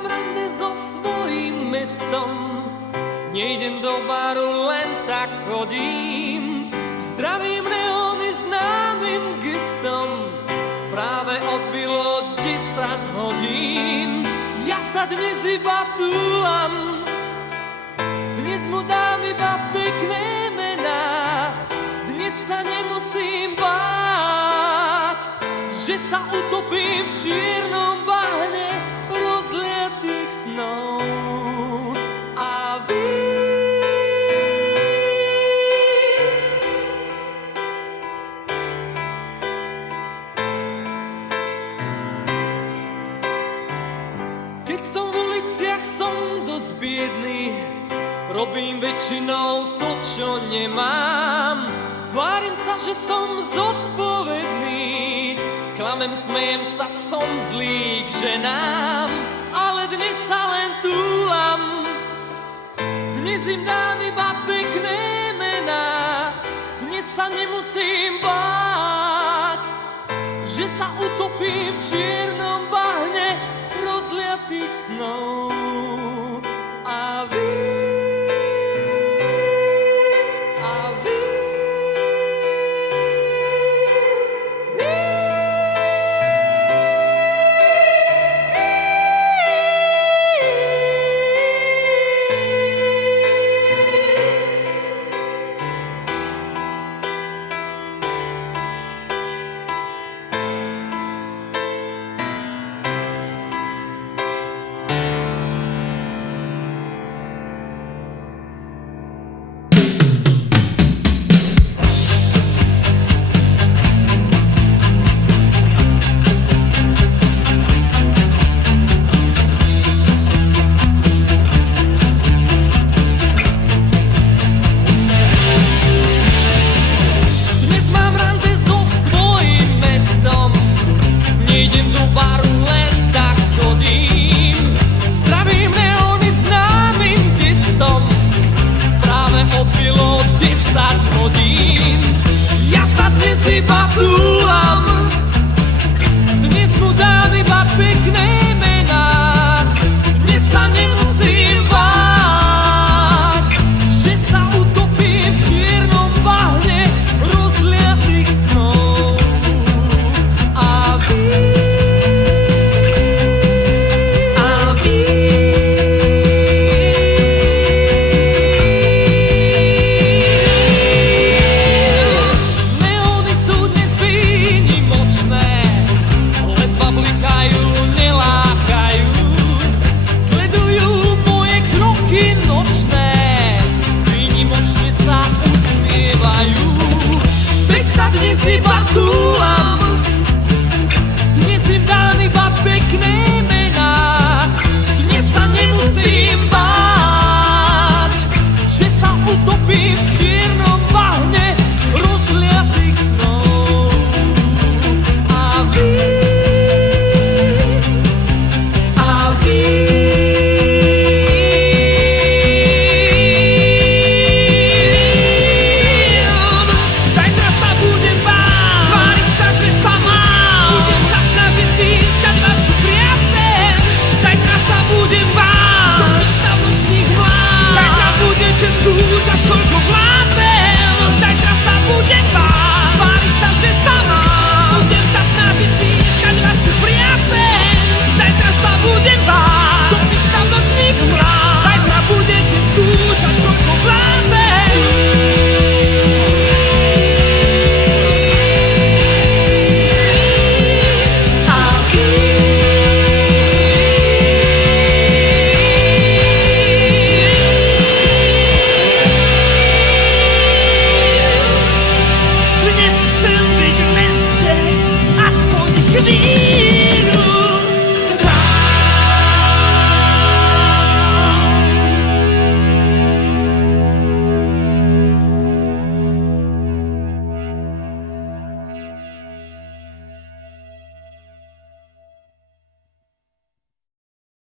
Nemám rande so svojím mestom, nejdem do baru, len tak chodím. Zdravím neóny známym gestom, práve odbilo 10 hodín. Ja sa dnes iba túlam, dnes mu dám iba pekné mená. Dnes sa nemusím báť, že sa utopím v čiernom bahne rozliatých snov. A vy keď som v uliciach, som dosť biedný, robím väčšinou to, čo nemám. Tvárim sa, že som zodpovedný, klamem, smejem sa, som zlý k ženám. Ale dnes sa len túlam, dnes im dám iba pekné mená. Dnes sa nemusím báť, že sa utopím v čiernom